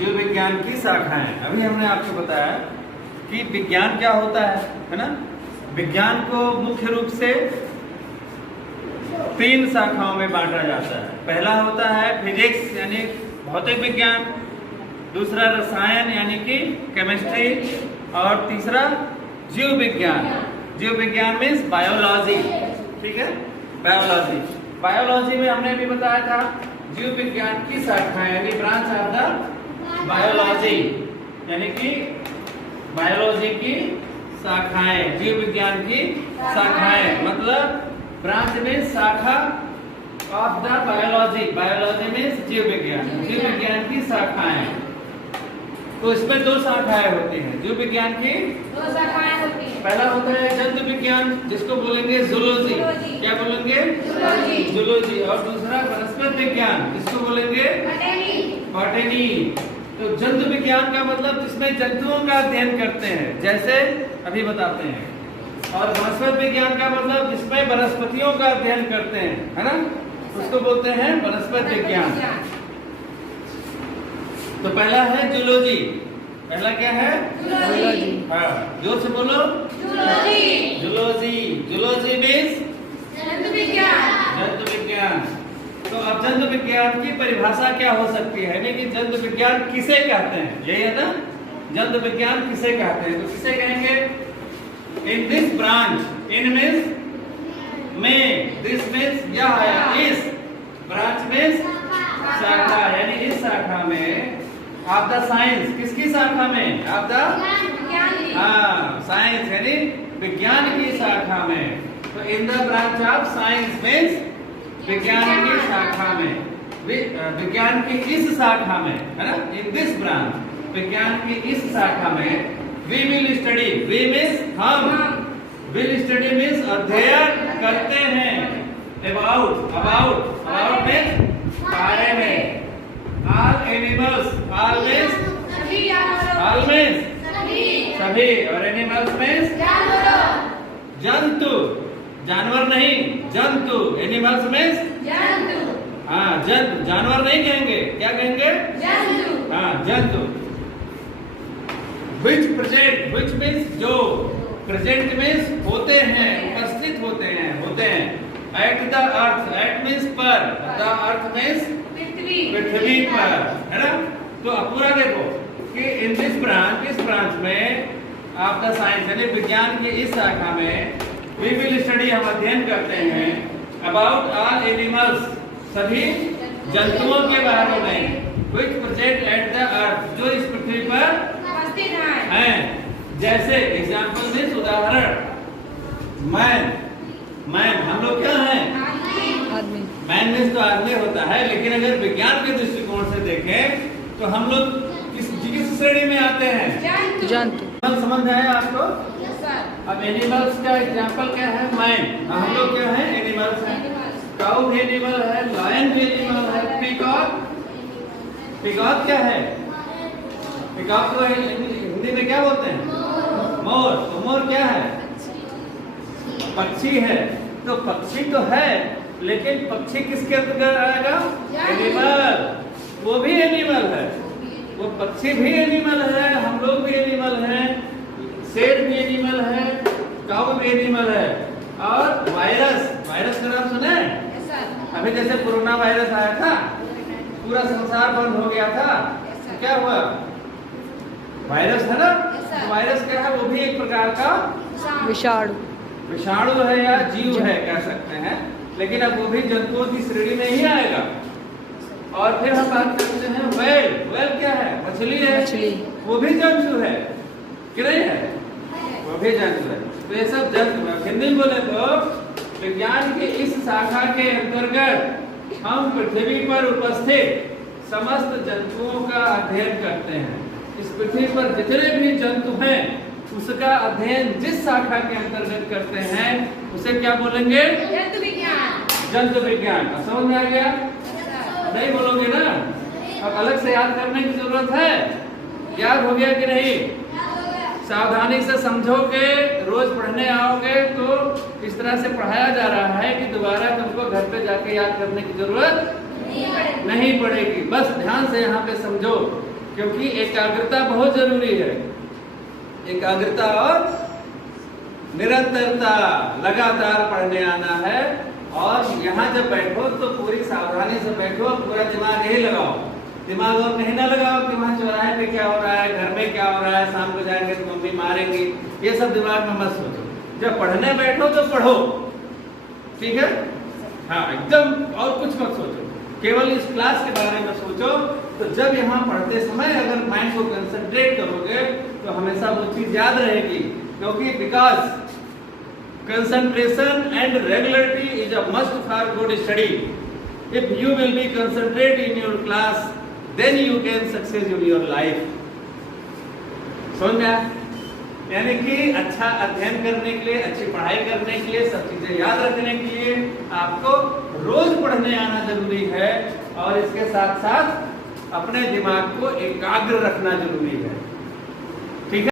जीव विज्ञान की शाखाएं। अभी हमने आपको बताया कि विज्ञान क्या होता है ना। विज्ञान को मुख्य रूप से 3 शाखाओं में बांटा जाता है। पहला होता है फिजिक्स यानी भौतिक विज्ञान, दूसरा रसायन यानी कि केमिस्ट्री, और तीसरा जीव विज्ञान। जीव विज्ञान मीन्स बायोलॉजी, ठीक है, बायोलॉजी। बायोलॉजी में हमने भी बताया था जीव विज्ञान की शाखाएं यानी ब्रांच ऑफ द बायोलॉजी, यानी कि बायोलॉजी की शाखाएं, जीव विज्ञान की शाखाएं मतलब ब्रांच में शाखा ऑफ द बायोलॉजी। बायोलॉजी में जीव विज्ञान, जीव विज्ञान की शाखाएं। तो इसमें 2 शाखाएं होती हैं जीव विज्ञान की, 2 शाखाएं होती हैं। पहला होता है जंतु विज्ञान जिसको बोलेंगे जूलॉजी, क्या बोलेंगे जूलॉजी, जूलॉजी, और दूसरा वनस्पति विज्ञान जिसको बोलेंगे बॉटनी। तो जंतु विज्ञान का मतलब जिसमें जंतुओं का अध्ययन करते हैं, जैसे अभी बताते हैं, और वनस्पति विज्ञान का मतलब जिसमें वनस्पतियों का अध्ययन करते हैं, है ना, उसको बोलते हैं वनस्पति विज्ञान। तो पहला है जूलॉजी। पहला क्या है? जूलॉजी। हाँ, जोर से बोलो। जूलॉजी। जूलॉजी, जूलॉजी मीन्स जंतु विज्ञान। जंतु विज्ञान। तो अब जंतु विज्ञान की परिभाषा क्या हो सकती है, यानी कि जंतु विज्ञान किसे कहते हैं, यही है ना, जंतु विज्ञान किसे कहते हैं। तो किसे कहेंगे? In this branch, in means में, दिस मीन्स यह है, इस ब्रांच मीन्स शाखा, यानी इस शाखा में ऑफ द साइंस, किसकी शाखा में? ऑफ द साइंस यानी विज्ञान की शाखा में। तो in the branch of science means विज्ञान की शाखा में, विज्ञान की इस शाखा में, है ना, इन दिस ब्रांच, विज्ञान की इस शाखा में we will study, we means हम, विल स्टडी मीन्स अध्ययन करते हैं, अबाउट, अबाउट, अबाउट मीन्स बारे में, ऑल एनिमल्स, ऑल मीन्स सभी जानवरों, ऑल मीन्स सभी, और एनिमल्स मीन्स जंतु, जानवर नहीं, जंतु, एनिमल्स मीन्स जंतु, हाँ, जंतु, जानवर नहीं कहेंगे, क्या कहेंगे? जंतु, हाँ, जंतु। which present, which means जो, present means होते हैं, उपस्थित होते हैं, at the earth, at means पर, the earth means पृथ्वी पर, है ना। तो अब पूरा देखो कि इन दिस ब्रांच, इस ब्रांच में ऑफ द साइंस यानी विज्ञान की इस शाखा में वी विल स्टडी, हम अध्ययन करते हैं, अबाउट ऑल एनिमल्स, सभी जंतुओं के बारे में, which present at the earth, जो इस पृथ्वी पर उपस्थित हैं। जैसे एग्जाम्पल में उदाहरण, मैन, मैन हम लोग क्या हैं? आदमी। मैन मीन्स तो आदमी होता है, लेकिन अगर विज्ञान के दृष्टिकोण से देखें तो हम लोग किस श्रेणी में आते हैं? जंतु। समझ आए आपको? Yes sir. अब एनिमल्स का एग्जाम्पल क्या है? मैन। हम लोग क्या है? एनिमल्स हैं। काऊ भी एनिमल है, लायन भी एनिमल है, पीकॉक, पीकॉक क्या है? पीकॉक को हिंदी में क्या बोलते हैं? मोर। तो मोर क्या है? पक्षी है। तो पक्षी तो है, लेकिन पक्षी किसके अंतर्गत आएगा? एनिमल। वो भी एनिमल है, वो पक्षी भी एनिमल है, हम लोग भी एनिमल हैं, शेर भी एनिमल है, काऊ भी एनिमल है। और वायरस, वायरस का नाम सुना है? Yes sir. अभी जैसे कोरोना वायरस आया था, पूरा संसार बंद हो गया था, तो क्या हुआ? वायरस है ना। वायरस क्या है? वो भी एक प्रकार का विषाणु, विषाणु है या जीव है कह सकते हैं, लेकिन अब वो भी जंतुओं की श्रेणी में ही आएगा। और फिर हम बात करते हैं व्हेल। व्हेल क्या है? मछली है, मछली। वो भी जंतु है कि नहीं है? वो भी जंतु है। तो ये सब जंतु है। हिंदी में बोले तो विज्ञान के इस शाखा के अंतर्गत हम पृथ्वी पर उपस्थित समस्त जंतुओं का अध्ययन करते हैं। इस पृथ्वी पर जितने भी जंतु हैं उसका अध्ययन जिस शाखा के अंतर्गत करते हैं उसे क्या बोलेंगे? जंतु विज्ञान। जंतु विज्ञान। समझ में आ गया? नहीं बोलोगे ना? अब अलग से याद करने की जरूरत है? याद हो गया कि नहीं? सावधानी से समझोगे, रोज पढ़ने आओगे तो इस तरह से पढ़ाया जा रहा है कि दोबारा तुमको घर पे जाके याद करने की जरूरत नहीं पड़ेगी। बस ध्यान से यहाँ पे समझो क्योंकि एकाग्रता बहुत जरूरी है। एकाग्रता और निरंतरता, लगातार पढ़ने आना है। और यहाँ जब बैठो तो पूरी सावधानी से बैठो, पूरा दिमाग यही लगाओ। दिमाग और कहीं ना लगाओ कि वहाँ चौराहे पे क्या हो रहा है, घर में क्या हो रहा है, शाम को जाएंगे तो मम्मी मारेंगी, ये सब दिमाग में मत सोचो। जब पढ़ने बैठो तो पढ़ो, ठीक है? हाँ, एकदम और कुछ मत सोचो, केवल इस क्लास के बारे में सोचो। तो जब यहाँ पढ़ते समय अगर माइंड को कंसंट्रेट करोगे तो हमेशा वो चीज याद रहेगी, क्योंकि because concentration and regularity is a must for good study. If you will be concentrate in your class, then you can success in your life. समझ में आया? यानी कि अच्छा अध्ययन करने के लिए, अच्छी पढ़ाई करने के लिए, सब चीजें याद रखने के लिए आपको रोज पढ़ने आना जरूरी है। और इसके साथ साथ अपने दिमाग को एकाग्र रखना जरूरी है।